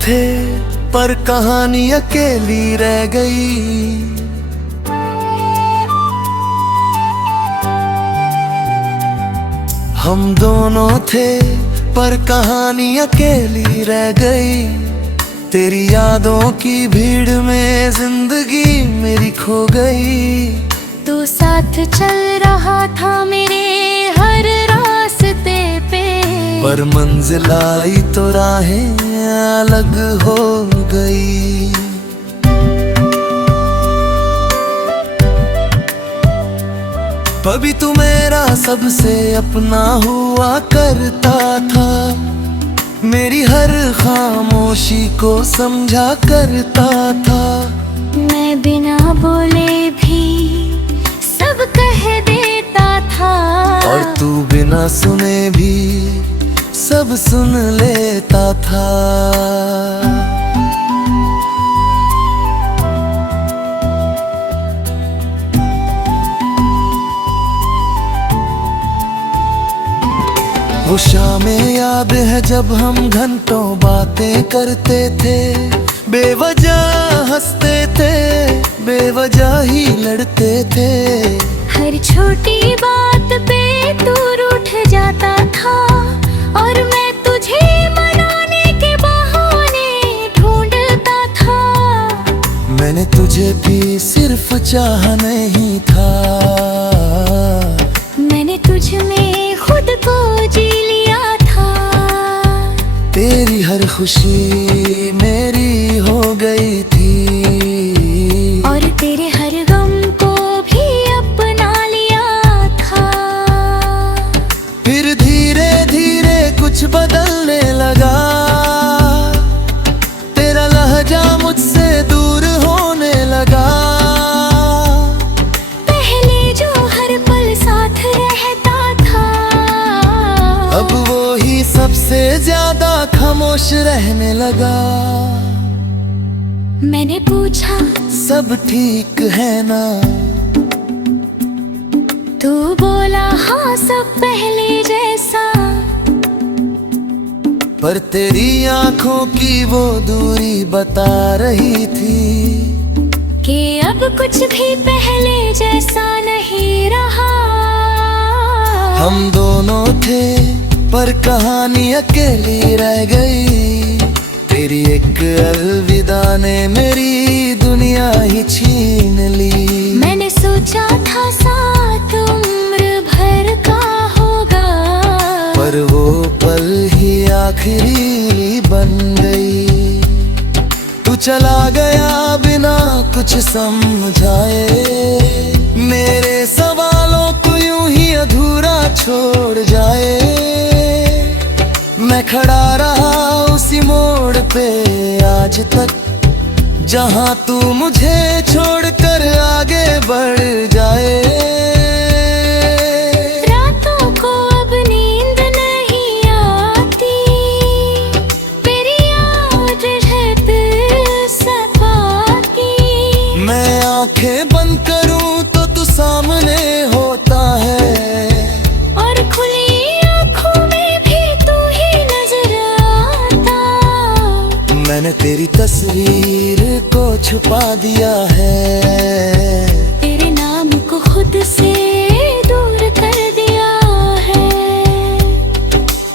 थे पर कहानी अकेली रह गई। हम दोनों थे पर कहानी अकेली रह गई। तेरी यादों की भीड़ में जिंदगी मेरी खो गई। तू साथ चल रहा था मेरे हर रास्ते पे, पर मंजिल आई तो राहें अलग हो गई। कभी तू मेरा सबसे अपना हुआ करता था, मेरी हर खामोशी को समझा करता था। मैं बिना बोले भी सब कह देता था, और तू बिना सुने भी सब सुन लेता था। वो शामें याद है जब हम घंटों बातें करते थे, बेवजह हंसते थे, बेवजह ही लड़ते थे। हर छोटी बात पे तू रूठ जाता था, और मैं तुझे मनाने के बहाने ढूंढता था। मैंने तुझे भी सिर्फ चाहा नहीं था, मैंने तुझ में खुद को जी लिया था। तेरी हर खुशी मेरी हो गई थी, और तेरे हर गम को भी अपना लिया था। फिर धीरे धीरे कुछ बदलने लगा, तेरा लहजा मुझसे दूर होने लगा। पहले जो हर पल साथ रहता था, अब वो ही सबसे ज्यादा खामोश रहने लगा। मैंने पूछा सब ठीक है ना, तू बोला हाँ सब पहले जैसा। पर तेरी आंखों की वो दूरी बता रही थी कि अब कुछ भी पहले जैसा नहीं रहा। हम दोनों थे पर कहानी अकेली रह गई। तेरी एक अलविदा ने मेरी दुनिया ही छीन ली। मैंने सोचा था साथ उम्र भर का होगा, पर वो पल ही आखिरी बन गई। तू चला गया बिना कुछ समझाए, मेरे सवालों को यूं ही अधूरा छोड़ जाए। मैं खड़ा रहा उसी मोड़ पे आज तक, जहां तू मुझे छोड़कर आगे बढ़ जाए। रातों को अब नींद नहीं आती, तेरी याद रहती सताती। मैं आंखें बंद करूं तो तू सामने होता है, और खुली आँखों में भी तू ही नजर आता। मैंने तेरी तस्वीर को छुपा दिया है, तेरे नाम को खुद से दूर कर दिया है।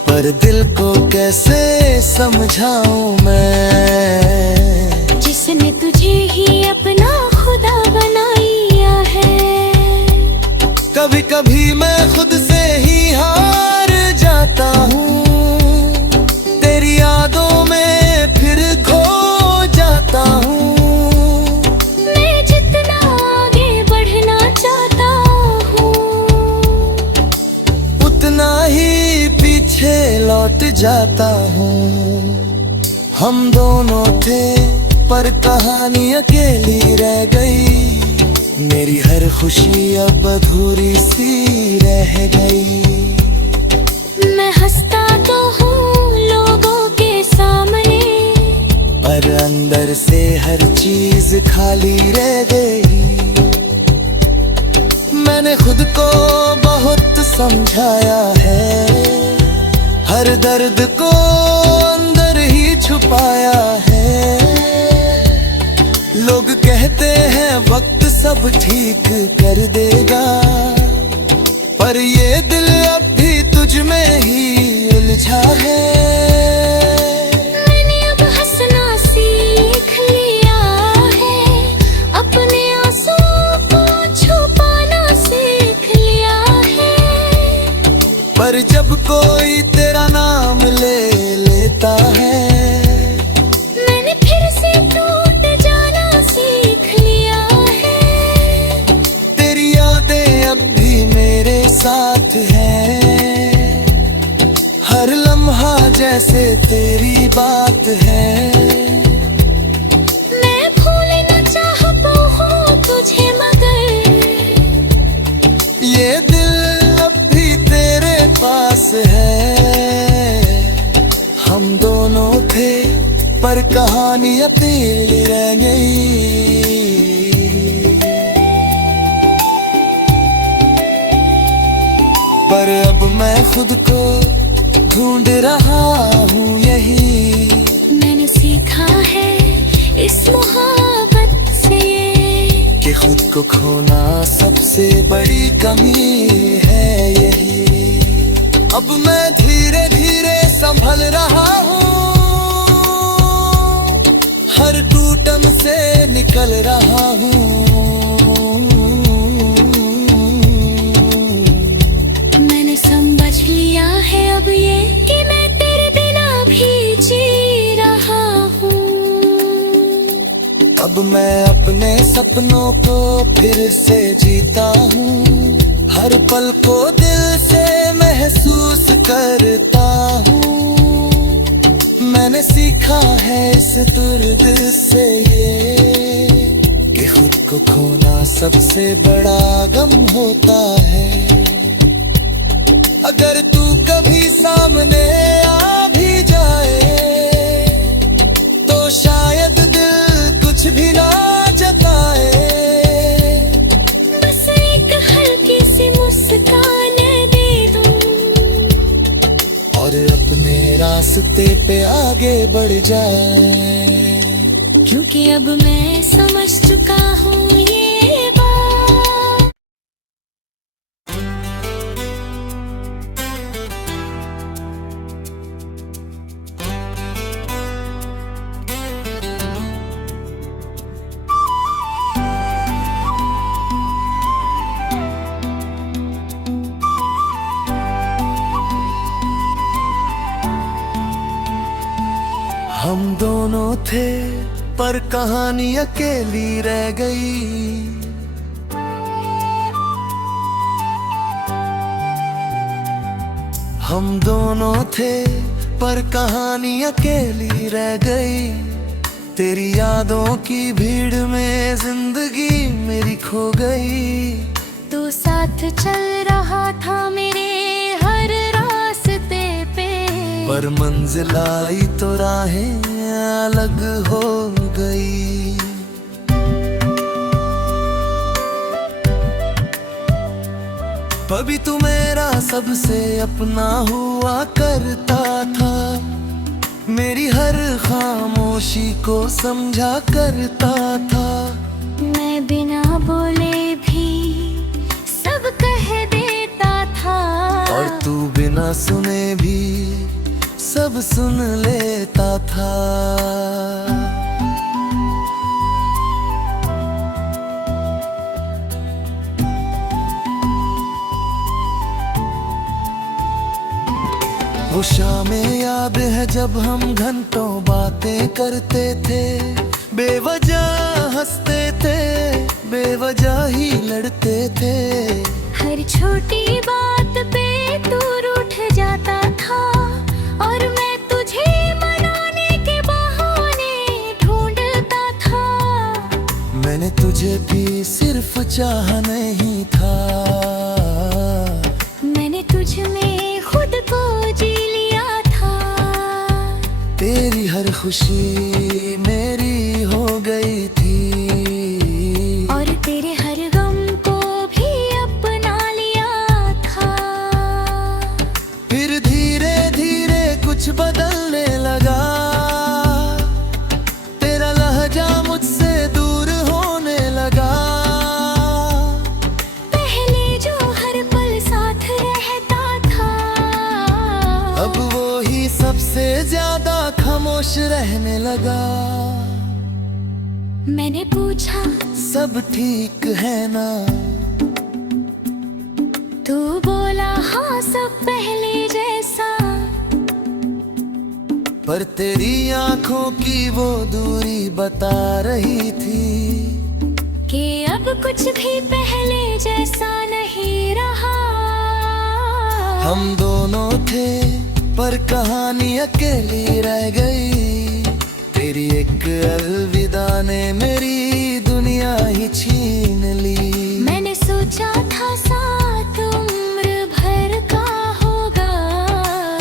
पर दिल को कैसे समझाऊं मैं, जिसने तुझे ही अपना खुदा बनाया है। कभी कभी मैं खुद से ही हार जाता हूँ, तेरी यादों में फिर खो जाता हूँ। मैं जितना आगे बढ़ना चाहता हूँ, उतना ही पीछे लौट जाता हूँ। हम दोनों थे पर कहानी अकेली रह गई। मेरी हर खुशी अब अधूरी सी रह गई। मैं हंसता तो हूँ लोगों के सामने, पर अंदर से हर चीज खाली रह गई। मैंने खुद को बहुत समझाया है, हर दर्द को अंदर ही छुपा पाया है। लोग कहते हैं वक्त सब ठीक कर देगा, पर ये दिल अब भी तुझ में ही उलझा है। मैंने अब हंसना सीख लिया है, अपने आंसुओं को छुपाना सीख लिया है। पर जब कोई तेरा नाम ले लेता है, मैंने फिर से टूट जाना सीख लिया है। तेरी यादें अब भी मेरे साथ हैं, हर लम्हा जैसे तेरी बात है। मैं भूल न चाहता हूँ तुझे, मगर ये दिल अब भी तेरे पास है। हम दोनों थे पर कहानी अकेली रह गई। पर अब मैं खुद को ढूंढ रहा हूँ यही। मैंने सीखा है इस मोहब्बत से कि खुद को खोना सबसे बड़ी कमी है यही। अब मैं धीरे धीरे संभल रहा हूँ, हर टूटन से निकल रहा हूँ। मैंने समझ लिया है अब ये कि मैं तेरे बिना भी जी रहा हूँ। अब मैं अपने सपनों को फिर से जीता हूँ, हर पल को दिल से महसूस करता हूँ। मैंने सीखा है इस दर्द से ये कि खुद को खोना सबसे बड़ा गम होता है। अगर तू कभी सामने आ भी जाए, तो शायद दिल कुछ भी ना जताए। बस एक हल्की सी मुस्कान दे दूं, और अपने रास्ते पे आगे बढ़ जाए। क्योंकि अब मैं समझ चुका हूँ ये बात। हम दोनों थे पर कहानी अकेली रह गई। हम दोनों थे पर कहानी अकेली रह गई। तेरी यादों की भीड़ में जिंदगी मेरी खो गई। तू साथ चल रहा था मेरे हर रास्ते पे, पर मंजिल आई तो राहें अलग हो गई। कभी तू मेरा सबसे अपना हुआ करता था, मेरी हर खामोशी को समझा करता था। मैं बिना बोले भी सब कह देता था, और तू बिना सुने भी सब सुन लेता था। वो शामें याद है जब हम घंटों बातें करते थे, बेवजह हंसते थे, बेवजह ही लड़ते थे। हर छोटी बात पे तू रूठ जाता था, और मैं तुझे मनाने के बहाने ढूंढता था। मैंने तुझे भी सिर्फ चाहा नहीं था, मैंने तुझ में खुद को जी लिया था। तेरी हर खुशी मेरी हो गई थी, और तेरे हर गम को भी अपना लिया था। फिर धीरे धीरे कुछ बदलने लगा, ज्यादा खामोश रहने लगा। मैंने पूछा सब ठीक है ना? तू बोला हाँ सब पहले जैसा। पर तेरी आंखों की वो दूरी बता रही थी कि अब कुछ भी पहले जैसा नहीं रहा। हम दोनों थे पर कहानी अकेली रह गई। तेरी एक अलविदा ने मेरी दुनिया ही छीन ली। मैंने सोचा था साथ उम्र भर का होगा,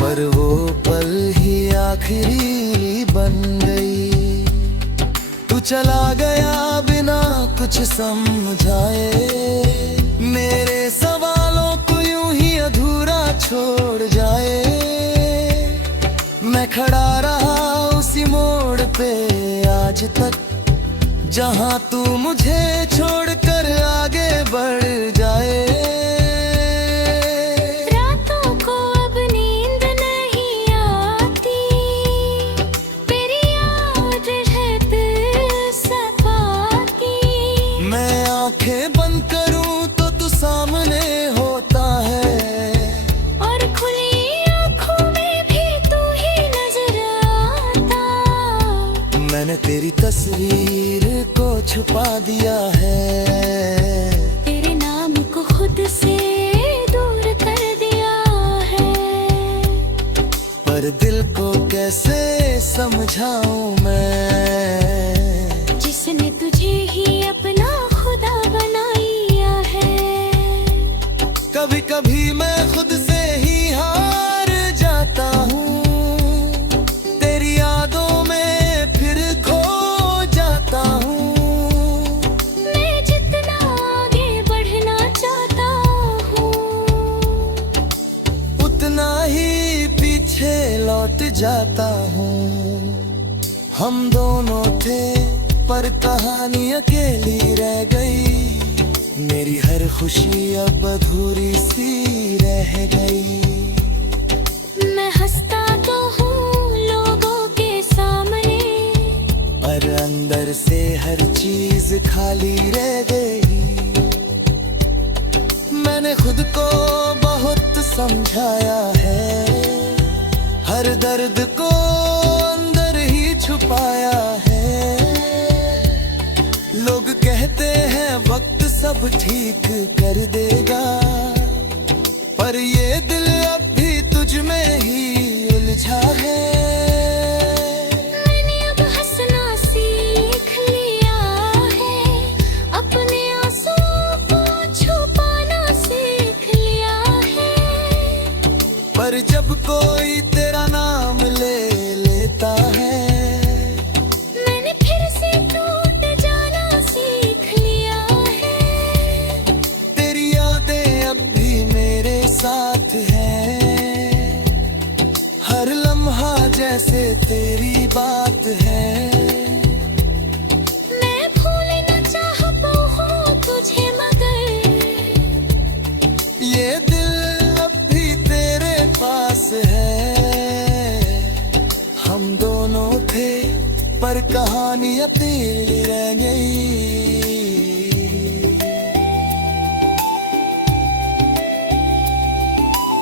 पर वो पल ही आखिरी बन गई। तू चला गया बिना कुछ समझाए, मेरे सवालों को यूं ही अधूरा छोड़ जाए। मैं खड़ा रहा उसी मोड़ पे आज तक, जहां तू मुझे छोड़कर आगे बढ़ जाए। रातों को अब नींद नहीं आती, तेरी याद रहती सताती। मैं आंखें बंद करूं तो तू सामने होता है, और खुली आँखों में भी तू ही नजर आता। मैंने तेरी तस्वीर को छुपा दिया है, तेरे नाम को खुद से दूर कर दिया है। पर दिल को कैसे समझाऊं मैं, जिसने तुझे ही अपना खुदा बनाया है। कभी कभी मैं खुद से ही हार जाता हूँ, तेरी यादों में फिर खो जाता हूँ। मैं जितना आगे बढ़ना चाहता हूँ, उतना ही पीछे लौट जाता हूँ। हम दोनों थे पर कहानी अकेली रह गई। मेरी हर खुशी अब अधूरी सी रह गई। मैं हंसता तो हूँ लोगों के सामने, पर अंदर से हर चीज खाली रह गई। मैंने खुद को बहुत समझाया है, हर दर्द को अंदर ही छुपाया है। लोग कहते हैं वक्त सब ठीक कर देगा, पर ये दिल अब भी तुझ में ही उलझा है। मैंने अब हंसना सीख लिया है, अपने आंसुओं को छुपाना सीख लिया है। पर जब कोई तेरा नाम ले लेता है, मैंने फिर से टूट जाना सीख लिया है। तेरी यादें अब भी मेरे साथ हैं, हर लम्हा जैसे तेरी बात है। मैं भूल न चाह पाऊँ तुझे, मगर ये दिल अब भी तेरे पास है। हम दोनों थे पर कहानी अकेली रह गई।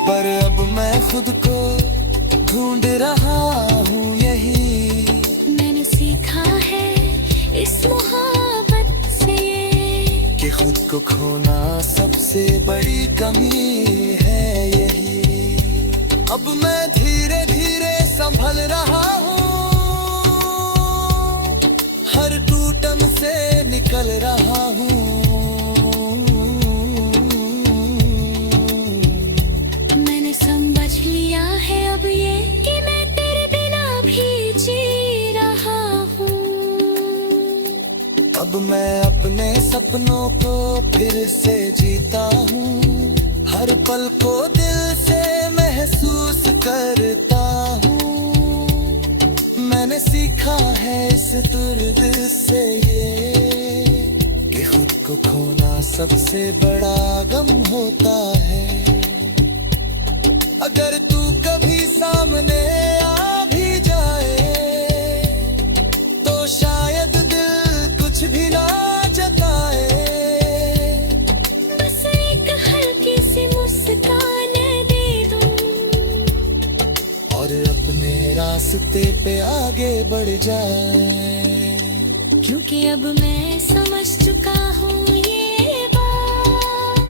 पर अब मैं खुद को ढूंढ रहा हूँ यही। मैंने सीखा है इस मोहब्बत से, कि खुद को खोना सबसे बड़ी कमी है यही। अब मैं धीरे धीरे संभल रहा हूँ, हर टूटन से निकल रहा हूँ। मैंने समझ लिया है अब ये कि मैं तेरे बिना भी जी रहा हूँ। अब मैं अपने सपनों को फिर से जीता हूँ, हर पल को दिल से महसूस करता हूँ। मैंने सीखा है इस दर्द से ये, कि खुद को खोना सबसे बड़ा गम होता है। अगर तू कभी सामने आ भी रास्ते पे आगे बढ़ जाए। क्योंकि अब मैं समझ चुका हूँ ये बात।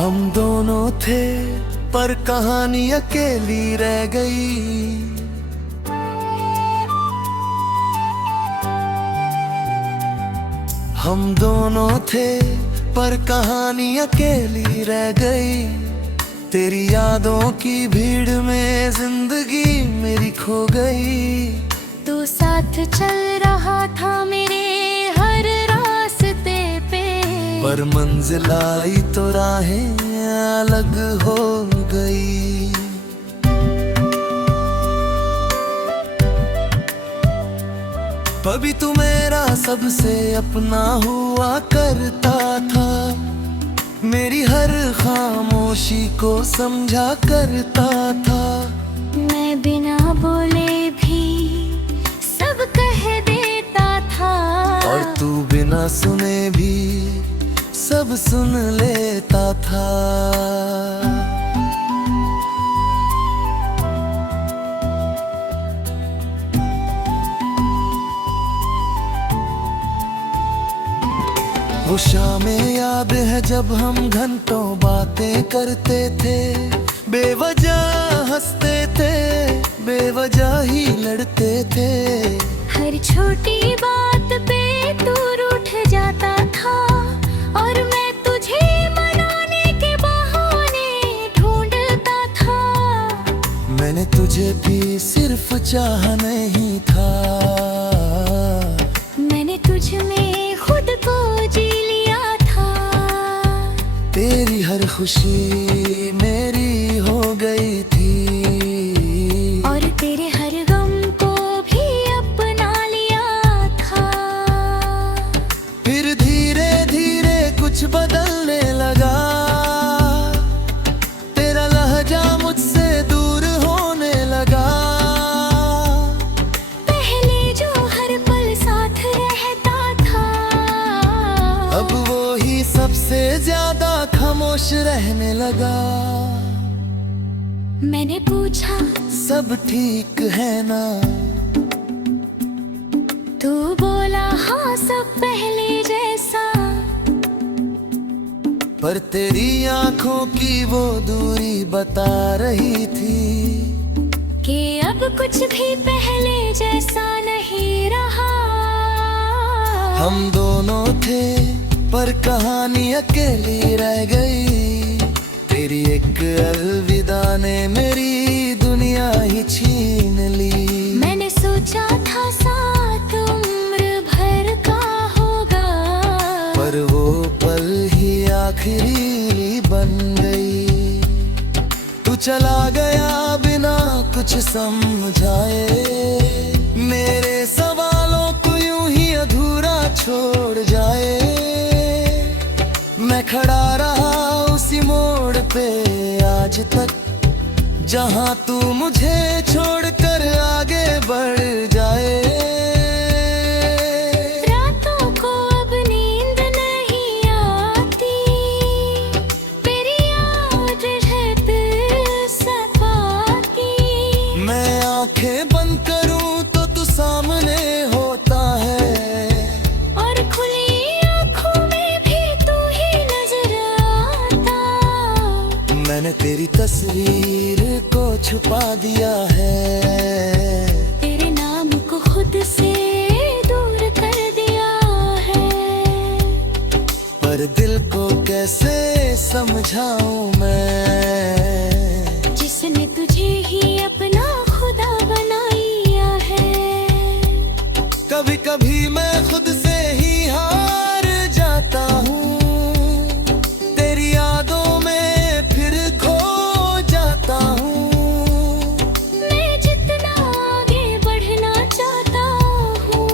हम दोनों थे पर कहानी अकेली रह गई। हम दोनों थे पर कहानी अकेली रह गई। तेरी यादों की भीड़ में जिंदगी मेरी खो गई। तू साथ चल रहा था मेरे हर रास्ते पे, पर मंजिल आई तो राहें अलग हो गई। कभी तू मेरा सबसे अपना हुआ करता था, मेरी हर खामोशी को समझा करता था। मैं बिना बोले भी सब कह देता था, और तू बिना सुने भी सब सुन लेता था। वो शामें याद है जब हम घंटों बातें करते थे, बेवजह हंसते थे, बेवजह ही लड़ते थे। हर छोटी बात पे तू रूठ जाता था, और मैं तुझे मनाने के बहाने ढूंढता था। मैंने तुझे भी सिर्फ चाहा नहीं था, मैंने तुझ में खुद को जी लिया था। तेरी हर खुशी मेरी हो गई थी, और तेरे हर गम को भी अपना लिया था। फिर धीरे धीरे कुछ बदलने लगा, तेरा लहजा मुझसे दूर होने लगा। पहले जो हर पल साथ रहता था, अब वो ही सबसे ज्यादा खामोश रहने लगा। मैंने पूछा सब ठीक है ना, तू बोला हाँ सब पहले जैसा। पर तेरी आंखों की वो दूरी बता रही थी कि अब कुछ भी पहले जैसा नहीं रहा। हम दोनों थे पर कहानी अकेली रह गई। तेरी एक अलविदा ने मेरी दुनिया ही छीन ली। मैंने सोचा था साथ उम्र भर का होगा, पर वो पल ही आखिरी बन गई। तू चला गया बिना कुछ समझाए, मेरे सवालों को यूं ही अधूरा छोड़ जाए। मैं खड़ा रहा उसी मोड़ पे आज तक, जहां तू मुझे छोड़कर आगे बढ़ जाए। रातों को अब नींद नहीं आती, तेरी याद रहती सताती। मैं आंखें बंद करूं तो तू सामने होता है, और खुली आँखों में भी तू ही नजर आता। मैंने तेरी तस्वीर को छुपा दिया है, तेरे नाम को खुद से दूर कर दिया है। पर दिल को कैसे समझाऊं मैं, जिसने तुझे ही अपना खुदा बनाया है। कभी कभी मैं खुद से ही हार जाता हूँ, तेरी यादों में फिर खो जाता हूँ। मैं जितना आगे बढ़ना चाहता हूँ,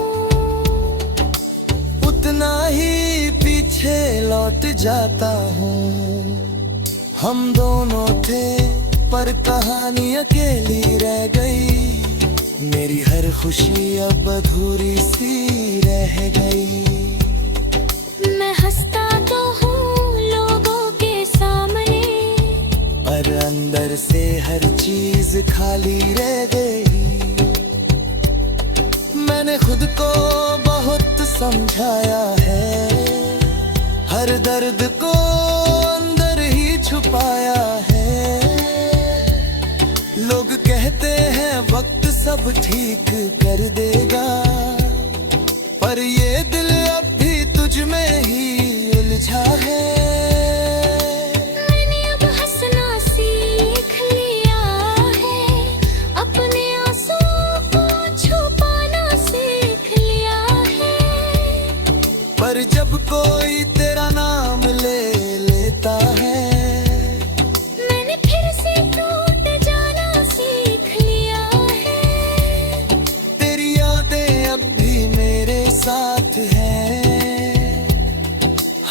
उतना ही पीछे लौट जाता हूँ। हम दोनों थे पर कहानी अकेली रह गई, मेरी हर खुशी अब अधूरी सी रह गई। मैं हंसता तो हूँ लोगों के सामने, पर अंदर से हर चीज खाली रह गई। मैंने खुद को बहुत समझाया है, हर दर्द को अंदर ही छुपाया है। लोग कहते हैं वक्त सब ठीक कर देगा, पर ये दिल अब भी तुझ में ही उलझा है। मैंने अब हंसना सीख लिया है, अपने आंसुओं को छुपाना सीख लिया है। पर जब कोई तेरा नाम ले लेता है, मैंने फिर से टूट जाना सीख लिया है। तेरी यादें अब भी मेरे साथ हैं,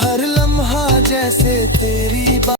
हर लम्हा जैसे तेरी